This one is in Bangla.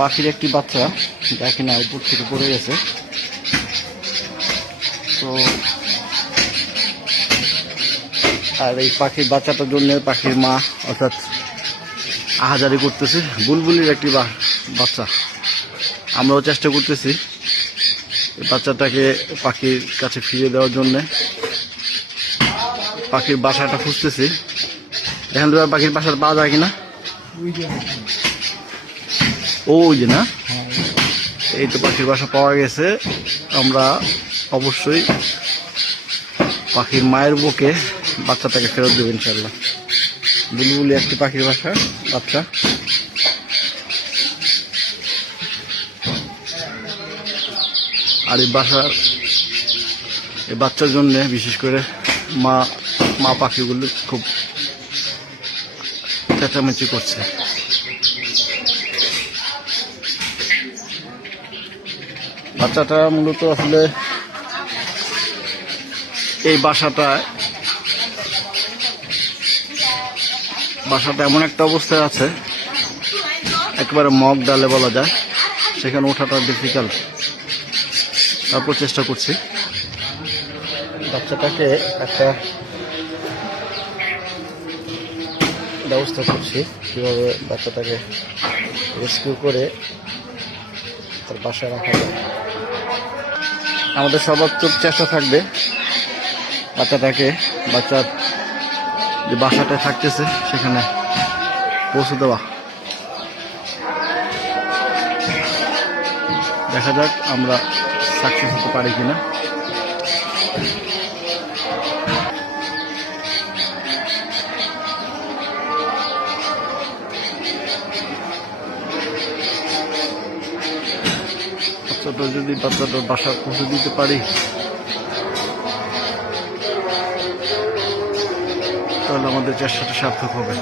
পাখির একটি বাচ্চা দেখি না উপর থেকে পড়ে গেছে। তো আর এই পাখির বাচ্চাটার জন্য পাখির মা অর্থাৎ আহাজারি করতেছে। বুলবুলির একটি বাচ্চা, আমরাও চেষ্টা করতেছি বাচ্চাটাকে পাখির কাছে ফিরিয়ে দেওয়ার জন্য। পাখির বাসাটা খুঁজতেছি, এখান থেকে পাখির বাসাটা পাওয়া যায় কিনা। ওই যে না, এই তো পাখির বাসা পাওয়া গেছে। আমরা অবশ্যই পাখির মায়ের বুকে বাচ্চাটাকে ফেরত দেবো ইনশাল্লাহ। বুলবুলি একটি পাখির বাচ্চা। আর এই বাচ্চার জন্য বিশেষ করে মা পাখিগুলো খুব চেঁচামেচি করছে। বাচ্চাটা মূলত আসলে এই বাসাটা এমন একটা অবস্থায় আছে, একেবারে মগ ডালে বলা যায়, সেখানে ওঠাটা ডিফিকাল্ট। তারপর চেষ্টা করছি বাচ্চাটাকে একটা ব্যবস্থা করছি কীভাবে বাচ্চাটাকে রেস্কিউ করে তার বাসায় রাখা যায়। আমাদের সর্বাত্মক চেষ্টা থাকবে বাচ্চার যে বাসাটা থাকতেছে সেখানে পৌঁছে দেওয়া। দেখা যাক আমরা সাকসেস হতে পারি কিনা। যদি বাচ্চাটার বাসা পৌঁছে দিতে পারি তাহলে আমাদের চেষ্টাটা সার্থক হবে।